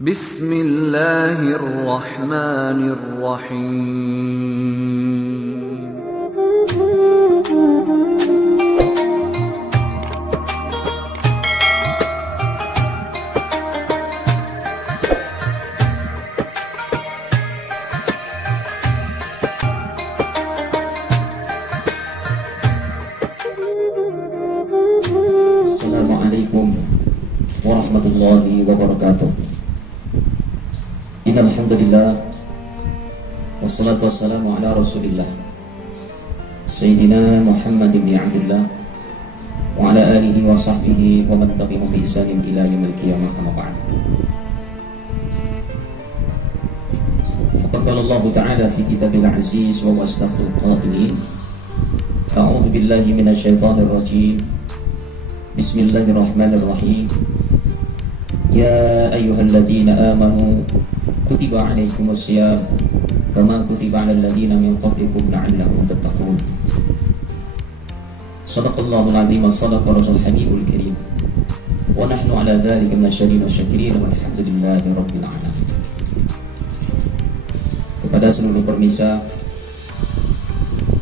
Bismillahirrahmanirrahim. Assalamualaikum warahmatullahi wabarakatuh. Innal hamdalillah wassalatu wassalamu ala Rasulillah Sayyidina Muhammad bin Abdullah wa ala alihi wa sahbihi wa man tabi'ahum bi ihsanin ila yaumil qiyamah, amma ba'd. Faqad qala Allah ta'ala fi kitabil aziz wa wasdaqul qailin. A'udzu billahi minasy syaithanir rajim. Bismillahirrahmanirrahim. Ya ayyuhalladzina amanu kutiba alaikumusiyam kama kutiba alal ladzina min qablikum la'allakum tattaqun. Shadaqallahul azim wa shadaqa rasulul habibul karim. Wa nahnu ala dzalika minasyahidin wasyakirin walhamdulillahi rabbil alamin. Kepada seluruh pemirsa,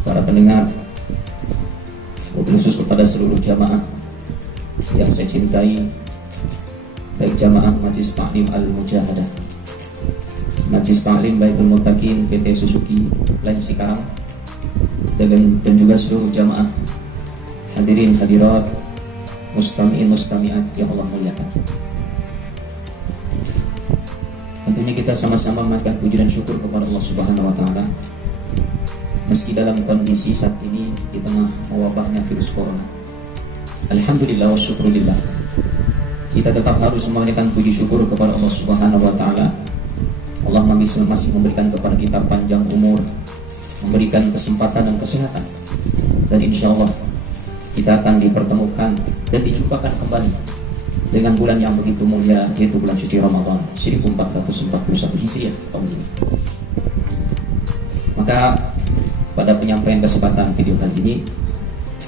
para pendengar, khusus kepada seluruh jamaah yang saya cintai, baik jamaah Majlis Ta'lim Al-Mujahadah, Majlis Ta'lim Baitul Muttaqin PT Suzuki Line Cikarang, dan juga seluruh jamaah hadirin hadirat, mustami'in mustami'at yang Allah muliakan. Tentunya kita sama-sama mengaturkan puji dan syukur kepada Allah Subhanahu wa taala, meski dalam kondisi saat ini di tengah wabahnya virus corona. Alhamdulillah wa syukurillah, kita tetap harus memanjatkan puji syukur kepada Allah Subhanahu wa taala. Allah masih memberikan kepada kita panjang umur, memberikan kesempatan dan kesehatan, dan insya Allah kita akan dipertemukan dan dijumpakan kembali dengan bulan yang begitu mulia, yaitu bulan suci Ramadan 1441 Hijriah tahun ini. Maka pada penyampaian kesempatan video kali ini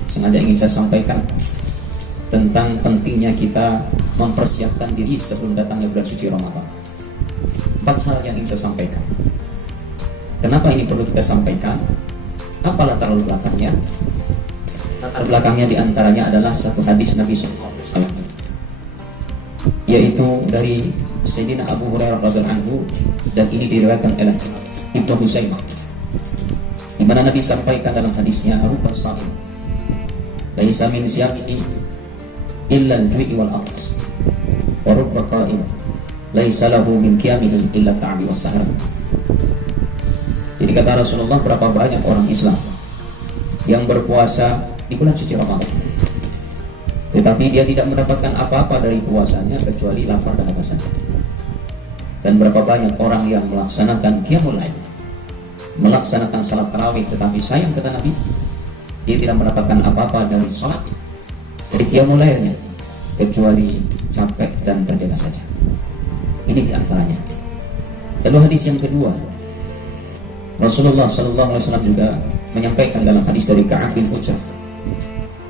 sengaja ingin saya sampaikan tentang pentingnya kita mempersiapkan diri sebelum datangnya bulan suci Ramadan. 4 hal yang ingin saya sampaikan. Kenapa ini perlu kita sampaikan? Apa latar belakangnya? Latar belakangnya diantaranya adalah satu hadis Nabi SAW, yaitu dari Sayyidina Abu Hurairah radhiyallahu anhu, dan ini diriwayatkan oleh Ibnu Huzaimah, di mana Nabi sampaikan dalam hadisnya, "Ruba sha'im laisa min siyamihi illa al-ju'i wal aqs, wa rubba qa'im laisa lahu min qiyamihi illa ta'bi was sahar." Jadi kata Rasulullah, berapa banyak orang Islam yang berpuasa di bulan suci Ramadan, tetapi dia tidak mendapatkan apa-apa dari puasanya kecuali lapar dahaga saja. Dan berapa banyak orang yang melaksanakan qiyamul lail, melaksanakan salat tarawih, tetapi sayang kata Nabi, dia tidak mendapatkan apa-apa dari salatnya, dari qiyamul lailnya, kecuali capek dan terjaga saja. Ini diantaranya. Lalu hadis yang kedua, Rasulullah SAW juga menyampaikan dalam hadis dari Ka'ab bin Ujrah.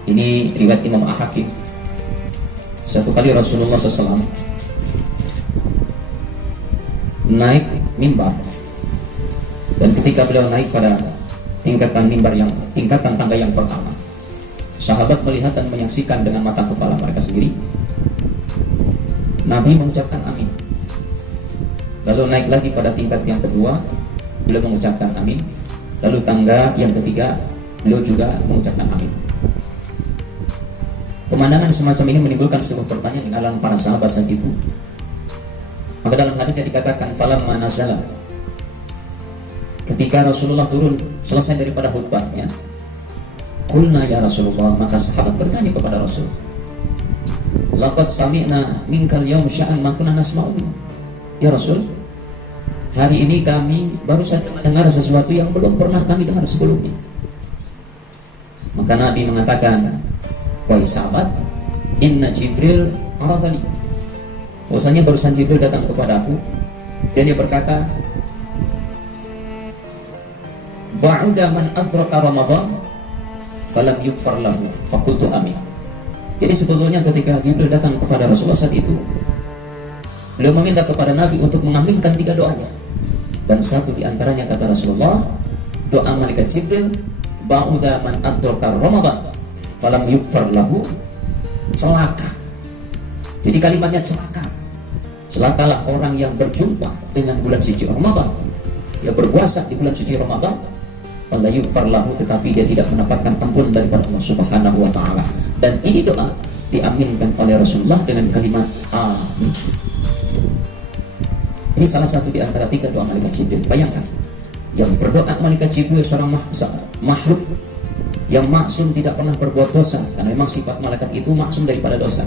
Ini riwayat Imam Al-Hakim. Satu kali Rasulullah SAW naik mimbar, dan ketika beliau naik pada tingkatan tangga yang pertama, sahabat melihat dan menyaksikan dengan mata kepala mereka sendiri. Nabi mengucapkan amin. Lalu naik lagi pada tingkat yang kedua, beliau mengucapkan amin. Lalu tangga yang ketiga, beliau juga mengucapkan amin. Pemandangan semacam ini menimbulkan sebuah pertanyaan di kalangan para sahabat saat itu. Maka dalam hadisnya dikatakan, falamma nazala, ketika Rasulullah turun selesai daripada khutbahnya, qulna ya Rasulullah, maka sahabat bertanya kepada Rasul, laqad sami'na minkal yaum sya'an ma kunna nasma'u. Ya Rasul, hari ini kami baru saja mendengar sesuatu yang belum pernah kami dengar sebelumnya. Maka Nabi mengatakan, wahai sahabat, inna Jibril aradhani, bahwasanya barusan Jibril datang kepadaku dan dia berkata, ba'uda man adraka Ramadan falam yukfar lahu faqultu amin. Jadi sebetulnya ketika Jibril datang kepada Rasulullah saat itu, beliau meminta kepada Nabi untuk mengaminkan 3 doanya. Dan satu di antaranya kata Rasulullah, doa malaikat Jibril, ba'uda man adraka Ramadan falam yukfar lahu, celaka. Jadi kalimatnya celaka. Celakalah orang yang berjumpa dengan bulan suci Ramadan, ya berpuasa di bulan suci Ramadan, fala yukfar lahu, tetapi dia tidak mendapatkan ampun daripada Allah Subhanahu wa taala. Dan ini doa diaminkan oleh Rasulullah dengan kalimat amin. Ini salah satu di antara 3 doa malaikat Jibril. Bayangkan, yang berdoa malaikat Jibril seorang makhluk yang maksum, tidak pernah berbuat dosa, karena memang sifat malaikat itu maksum daripada dosa.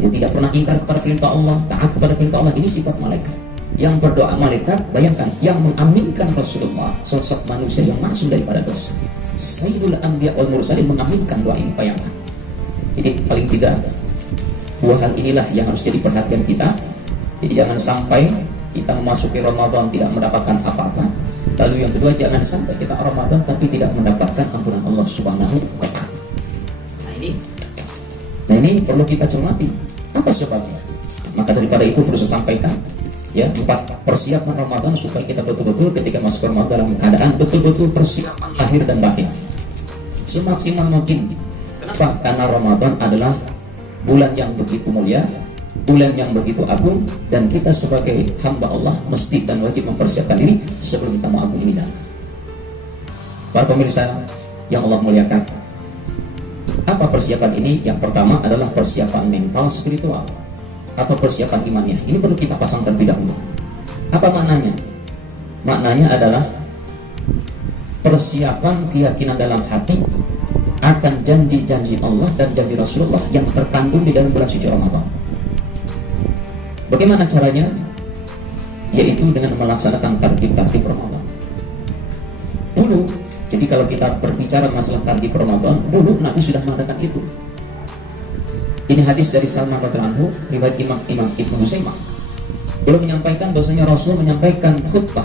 Dia tidak pernah ingkar kepada perintah Allah, taat kepada perintah Allah. Ini sifat malaikat. Yang berdoa malaikat, bayangkan, yang mengaminkan Rasulullah, sosok manusia yang maksum daripada dosa, Sayyidul Anbiya wal Mursalin, mengaminkan doa ini. Bayangkan. Jadi paling tidak 2 hal inilah yang harus jadi perhatian kita. Jadi jangan sampai kita memasuki Ramadan tidak mendapatkan apa-apa. Lalu yang kedua, jangan sampai kita Ramadan tapi tidak mendapatkan ampunan Allah Subhanahu wa taala. Nah ini perlu kita cermati. Apa sebabnya? Maka daripada itu perlu saya sampaikan, ya, 4 persiapan Ramadan supaya kita betul-betul ketika masuk Ramadan dalam keadaan betul-betul persiapan lahir dan batin semaksimal mungkin. Kenapa? Karena Ramadan adalah bulan yang begitu mulia, bulan yang begitu agung, dan kita sebagai hamba Allah mesti dan wajib mempersiapkan diri sebelum tamu agung ini datang. Para pemirsa yang Allah muliakan, apa persiapan ini? Yang pertama adalah persiapan mental spiritual atau persiapan imannya. Ini perlu kita pasang terlebih dahulu. Apa maknanya? Maknanya adalah persiapan keyakinan dalam hati akan janji-janji Allah dan janji Rasulullah yang terkandung di dalam bulan suci Ramadan. Bagaimana caranya? Yaitu dengan melaksanakan tartib-tartib Ramadan. Dulu, jadi kalau kita berbicara masalah tartib Ramadan, dulu Nabi sudah mengadakan itu. Ini hadis dari Salman radhiyallahu anhu, riwayat Imam Ibnu Husaimah. Beliau menyampaikan bahwasanya Rasul menyampaikan khutbah,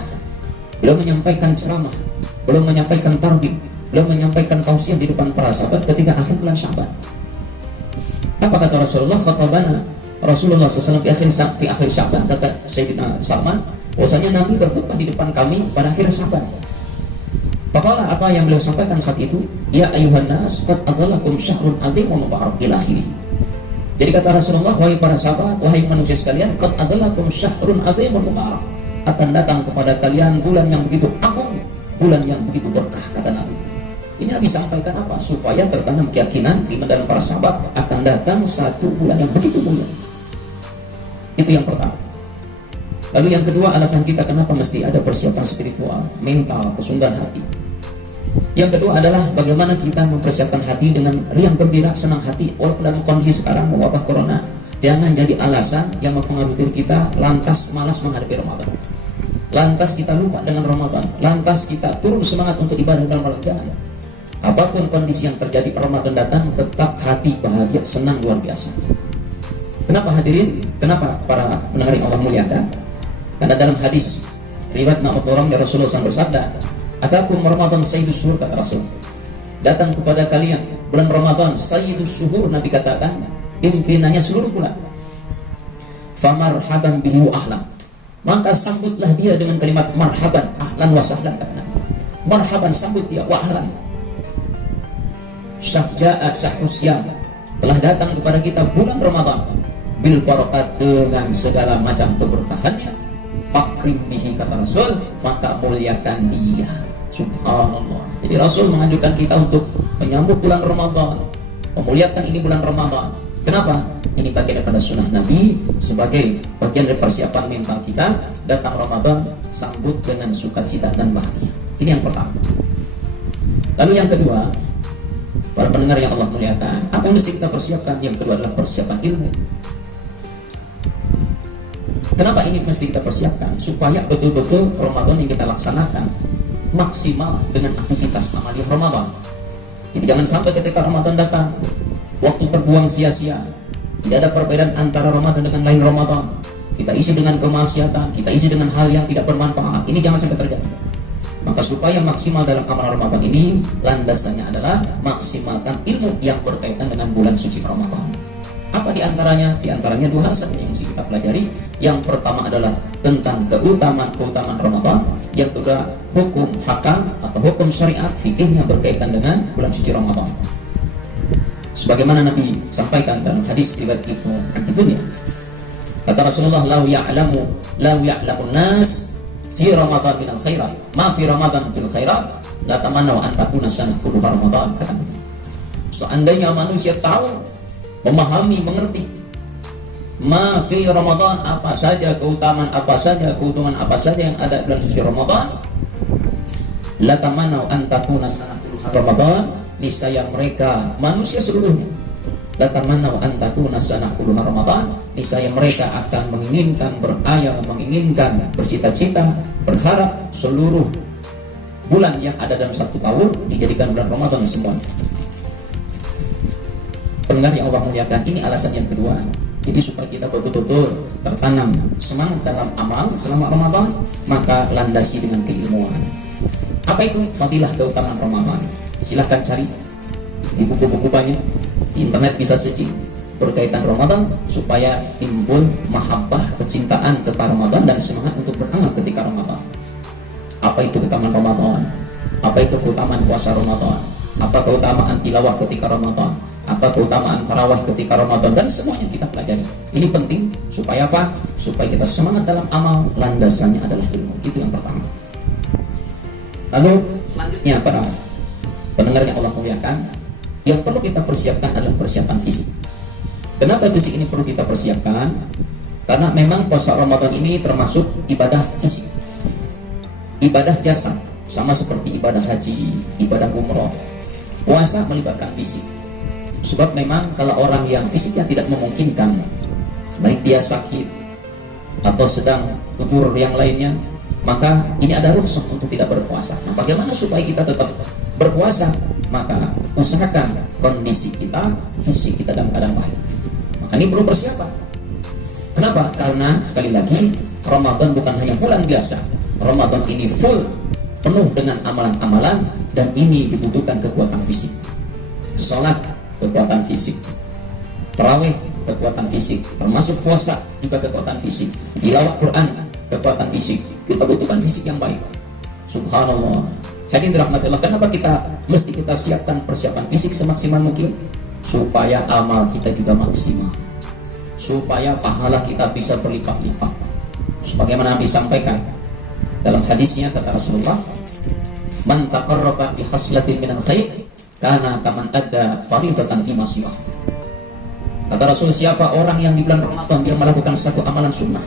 beliau menyampaikan ceramah, beliau menyampaikan tarbiyah, beliau menyampaikan tausiah di depan para sahabat ketika akhir bulan Sya'ban. Apa kata Rasulullah? Khatabana Rasulullah SAW di akhir Sya'ban, kata Sayyidina Salman, bahwasanya Nabi berkhutbah di depan kami pada akhir Sya'ban. Faqala, apa yang beliau sampaikan saat itu? Ya ayuhan nas, qad adhallakum syahrun adzim wa mubarak ila akhirih. Jadi kata Rasulullah, wahai para sahabat, wahai manusia sekalian, qad adhallakum syahrun adzim wa mubarak, akan datang kepada kalian bulan yang begitu agung, bulan yang begitu berkah, kata Nabi. Ini Nabi sampaikan apa? Supaya tertanam keyakinan di dalam para sahabat akan datang satu bulan yang begitu mulia. Itu yang pertama. Lalu yang kedua, alasan kita kenapa mesti ada persiapan spiritual, mental, kesungguhan hati. Yang kedua adalah bagaimana kita mempersiapkan hati dengan riang gembira, senang hati, walaupun dalam kondisi sekarang wabah corona. Jangan jadi alasan yang mempengaruhi diri kita lantas malas menghadapi Ramadan, lantas kita lupa dengan Ramadan, lantas kita turun semangat untuk ibadah dalam Ramadan. Jangan. Apapun kondisi yang terjadi, Ramadan datang, tetap hati bahagia, senang luar biasa. Kenapa hadirin? Kenapa para pendengar yang Allah muliakan? Karena dalam hadis riwayat Ma'mur dari Rasulullah SAW bersabda, atakum Ramadan sayyidus syuhur, kata Rasul, datang kepada kalian bulan Ramadan sayyidus syuhur, Nabi katakan pimpinannya seluruh bulan. Famarhaban bihi wa ahlan, maka sambutlah dia dengan kalimat marhaban, ahlan wa sahlan, kata Nabi. Marhaban, sambut dia, wa ahlan. Syahja'a syahrusyan, telah datang kepada kita bulan Ramadan bil barakat, dengan segala macam keberkahannya. Fakrim bihi, kata Rasul, maka muliakan dia. Subhanallah. Jadi Rasul menganjurkan kita untuk menyambut bulan Ramadan, memuliakan ini bulan Ramadan. Kenapa? Ini bagian daripada sunnah Nabi, sebagai bagian dari persiapan mental kita. Datang Ramadan, sambut dengan sukacita dan bahagia. Ini yang pertama. Lalu yang kedua, para pendengar yang Allah muliakan, apa yang mesti kita persiapkan? Yang kedua adalah persiapan ilmu. Kenapa ini mesti kita persiapkan? Supaya betul-betul Ramadan yang kita laksanakan maksimal dengan aktivitas amaliyah Ramadan. Jadi jangan sampai ketika Ramadan datang, waktu terbuang sia-sia. Tidak ada perbedaan antara Ramadan dengan lain Ramadan. Kita isi dengan kemaksiatan, kita isi dengan hal yang tidak bermanfaat. Ini jangan sampai terjadi. Maka supaya maksimal dalam amalan Ramadan ini, landasannya adalah maksimalkan ilmu yang berkaitan dengan bulan suci Ramadan. Apa diantaranya? Diantaranya dua hal saja yang mesti kita pelajari. Yang pertama adalah tentang keutamaan Ramadan. Yang kedua, hukum hakam atau hukum syariat fikih yang berkaitan dengan bulan suci Ramadan. Sebagaimana Nabi sampaikan dalam hadis riwayat Ibnu Abbas, kata Rasulullah, "Lau ya'lamu nas fi Ramadan minal khairat, ma fi Ramadan fil khairat, la tamannaw an takuna sanah kulluha Ramadan." Seandainya manusia tahu, memahami, mengerti ma fi Ramadan, apa saja keutamaan apa saja, keuntungan apa saja yang ada dalam suci Ramadan, la tamannaw an takuna sanah kulluha Ramadan, niscaya mereka manusia seluruhnya, la tamannaw an takuna sanah kulluha Ramadan, niscaya mereka akan menginginkan, berayal, menginginkan, bercita-cita, berharap seluruh bulan yang ada dalam satu tahun dijadikan bulan Ramadan semuanya. Pendengar yang Allah muliakan, ini alasan yang kedua. Jadi supaya kita betul-betul tertanam semangat dalam amal selama Ramadan, maka landasi dengan keilmuan. Apa itu fadilah keutamaan Ramadan? Silahkan cari di buku-buku banyak, di internet bisa searching berkaitan Ramadan, supaya timbul mahabbah, kecintaan kepada Ramadan dan semangat untuk beramal ketika Ramadan. Apa itu keutamaan Ramadan? Apa itu keutamaan puasa Ramadan? Apa keutamaan tilawah ketika Ramadan? Apa keutamaan tarawih ketika Ramadan? Dan semuanya kita pelajari. Ini penting supaya apa? Supaya kita semangat dalam amal, landasannya adalah ilmu. Itu yang pertama. Lalu selanjutnya para pendengar yang Allah muliakan, yang perlu kita persiapkan adalah persiapan fisik. Kenapa fisik ini perlu kita persiapkan? Karena memang puasa Ramadan ini termasuk ibadah fisik, ibadah jasad, sama seperti ibadah haji, ibadah umroh. Puasa melibatkan fisik. Sebab memang kalau orang yang fisiknya tidak memungkinkan, baik dia sakit atau sedang utur yang lainnya, maka ini ada rukhsah untuk tidak berpuasa. Nah, bagaimana supaya kita tetap berpuasa? Maka usahakan kondisi kita, fisik kita dalam keadaan baik. Maka ini perlu persiapan. Kenapa? Karena sekali lagi, Ramadan bukan hanya bulan biasa. Ramadan ini full, penuh dengan amalan-amalan, dan ini dibutuhkan kekuatan fisik. Sholat, kekuatan fisik. Tarawih, kekuatan fisik. Termasuk puasa, juga kekuatan fisik. Tilawah Quran, kekuatan fisik. Kita butuhkan fisik yang baik. Subhanallah. Hadirin rahmatillah, kenapa mesti kita siapkan persiapan fisik semaksimal mungkin? Supaya amal kita juga maksimal, supaya pahala kita bisa berlipat-lipat. Sebagaimana Nabi sampaikan dalam hadisnya, kata Rasulullah, "Man taqarraba bi khaslatin minal khair kana kaman adda fardatan fi masiyah." Kata Rasul, siapa orang yang di bulan Ramadan dia melakukan satu amalan sunnah,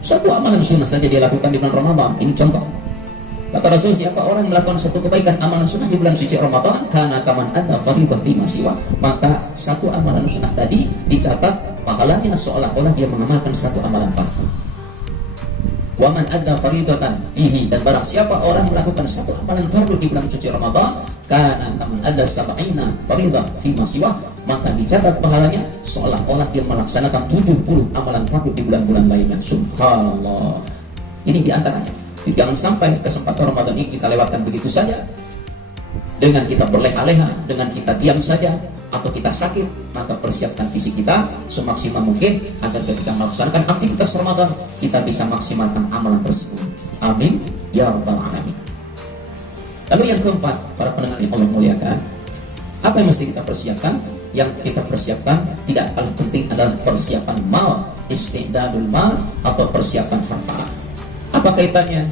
satu amalan sunnah saja dia lakukan di bulan Ramadan, ini contoh. Kata Rasul, siapa orang melakukan satu kebaikan amalan sunnah di bulan suci Ramadan, karena kaman ada fardhu fi masiwa, maka satu amalan sunnah tadi dicatat pahalanya seolah-olah dia mengamalkan satu amalan fardu. Wa man adda faridatan fihi, dan barang siapa orang melakukan satu amalan fardu di bulan suci Ramadan, karena kaman ada sab'ina faridah fi masiwa, maka dicatat pahalanya seolah-olah dia melaksanakan 70 amalan fardu di bulan-bulan lainnya. Subhanallah. Ini diantaranya. Jangan sampai kesempatan Ramadan ini kita lewatkan begitu saja dengan kita berleha-leha, dengan kita diam saja, atau kita sakit. Maka persiapkan fisik kita semaksimal mungkin agar ketika melaksanakan aktivitas Ramadan kita bisa maksimalkan amalan tersebut. Amin ya rabbal alamin. Lalu yang keempat, para pendengar yang Allah muliakan, apa yang mesti kita persiapkan? Yang kita persiapkan tidak kalah penting adalah persiapan mal, istidadul mal, atau persiapan harta. Apa kaitannya?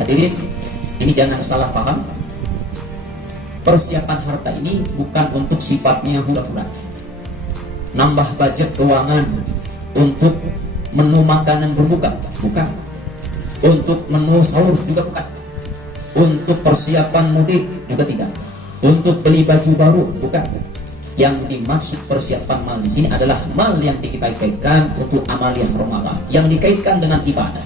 Hadirin, ini jangan salah paham. Persiapan harta ini bukan untuk sifatnya hura-hura, nambah budget keuangan untuk menu makanan berbuka, bukan. Untuk menu sahur juga bukan. Untuk persiapan mudik juga tidak. Untuk beli baju baru bukan. Yang dimaksud persiapan mal di sini adalah mal yang dikaitkan untuk amaliyah Ramadan, yang dikaitkan dengan ibadah.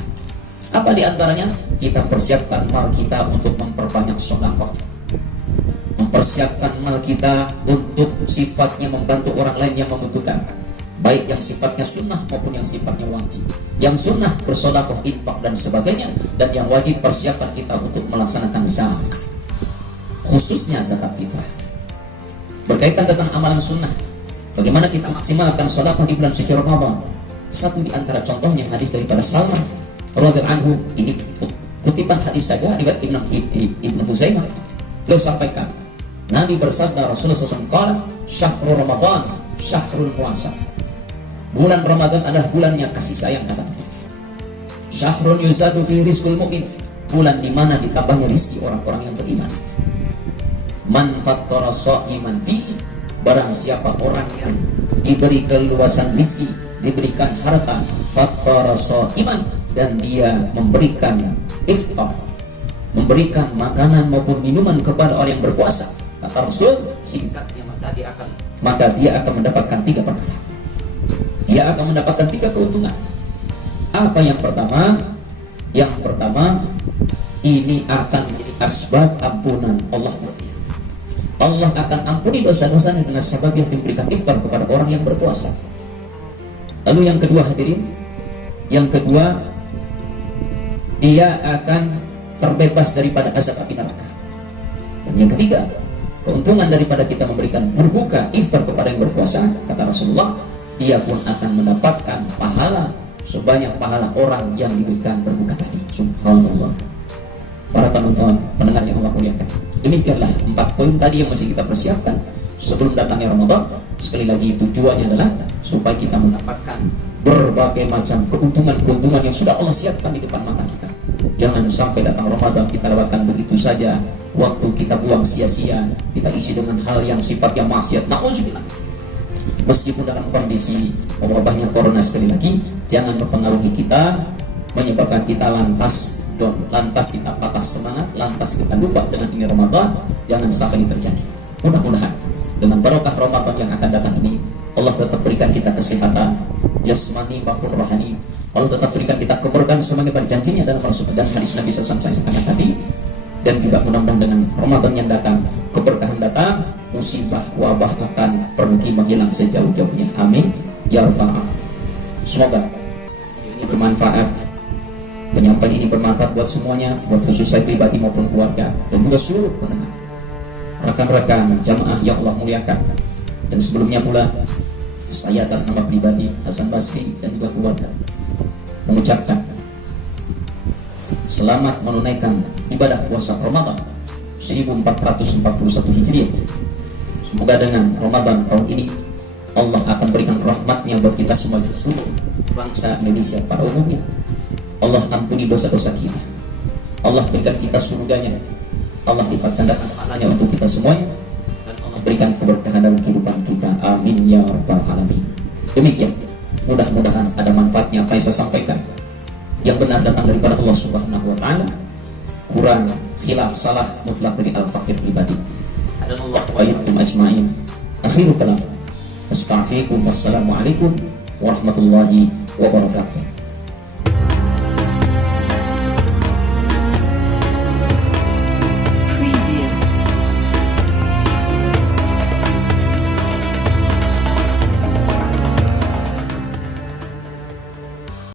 Apa diantaranya? Kita persiapkan mal kita untuk memperbanyak sedekah, mempersiapkan mal kita untuk sifatnya membantu orang lain yang membutuhkan, baik yang sifatnya sunnah maupun yang sifatnya wajib. Yang sunnah bersedekah, infak dan sebagainya, dan yang wajib persiapan kita untuk melaksanakan zakat, khususnya zakat fitrah. Berkaitan tentang amalan sunnah, bagaimana kita maksimalkan sedekah di bulan suci Ramadan? Satu di antara contohnya hadis daripada Salman radhiyallahu anhu, ini kutipan hadis saja riwayat Ibnu Huzaimah. Beliau sampaikan, Nabi bersabda, Rasulullah SAW, syahrul Ramadan, syahrul puasa. Bulan Ramadan adalah bulan yang kasih sayang kata. Syahrun yuzadu fi rizqul mu'min, bulan di mana ditambahnya rizki orang-orang yang beriman. Man fattara sha'iman fi, barang siapa orang yang diberi keluasan rizki, diberikan harta, fattara sha'iman, dan dia memberikan iftar, memberikan makanan maupun minuman kepada orang yang berpuasa, kata Rasul, singkatnya maka dia akan mendapatkan 3 perkara. Dia akan mendapatkan 3 keuntungan. Apa yang pertama? Yang pertama, ini akan menjadi asbab ampunan Allah buat dia. Allah akan ampuni dosa-dosanya dengan sebab yang diberikan iftar kepada orang yang berpuasa. Lalu yang kedua hadirin, yang kedua, dia akan terbebas daripada azab api neraka. Dan yang ketiga, keuntungan daripada kita memberikan berbuka iftar kepada yang berpuasa, kata Rasulullah, dia pun akan mendapatkan pahala sebanyak pahala orang yang diberikan berbuka tadi. Subhanallah. Para penonton, pendengar yang Allah muliakan, demikianlah 4 poin tadi yang mesti kita persiapkan sebelum datangnya Ramadan. Sekali lagi, tujuannya adalah supaya kita mendapatkan berbagai macam keuntungan-keuntungan yang sudah Allah siapkan di depan mata kita. Jangan sampai datang Ramadan kita lewatkan begitu saja, waktu kita buang sia-sia, kita isi dengan hal yang sifatnya maksiat. Na'udzubillah. Meskipun dalam kondisi wabahnya corona, sekali lagi, jangan mempengaruhi kita, menyebabkan kita lantas kita patah semangat, lantas kita lupa dengan ini Ramadan. Jangan sampai ini terjadi. Mudah-mudahan dengan barokah Ramadan yang akan datang ini, Allah tetap berikan kita kesehatan jasmani maupun rohani. Allah tetap berikan kita keberkahan sebagaimana janjinya dalam Rasul dan hadis Nabi SAW saya sampaikan tadi. Dan juga mudah-mudahan dengan Ramadan yang datang, keberkahan datang, musibah wabah akan pergi menghilang sejauh-jauhnya. Amin ya rabbal alamin. Semoga ini bermanfaat, penyampaian ini bermanfaat buat semuanya, buat khusus saya pribadi maupun keluarga, dan juga seluruh pendengar, rekan-rekan jamaah yang Allah muliakan. Dan sebelumnya pula, saya atas nama pribadi Hasan Basri dan juga keluarga mengucapkan selamat menunaikan ibadah puasa Ramadan 1441 Hijriah. Semoga dengan Ramadan tahun ini Allah akan berikan rahmatnya buat kita semua, seluruh bangsa Indonesia pada umumnya. Allah ampuni dosa-dosa kita, Allah berikan kita surganya, Allah lipat gandakan pahalanya untuk kita semuanya, dan Allah berikan keberkahan dalam kehidupan kita. Amin ya rabbal alamin. Demikian, mudah-mudahan ada manfaatnya apa yang saya sampaikan. Yang benar datang daripada Allah Subhanahu wa taala, kurang khilaf salah mutlak dari al-faqih pribadi. Adallahu wa iyyakum ajma'in. Akhirul kalam, astaghfirukum, wassalamu alaikum warahmatullahi wabarakatuh.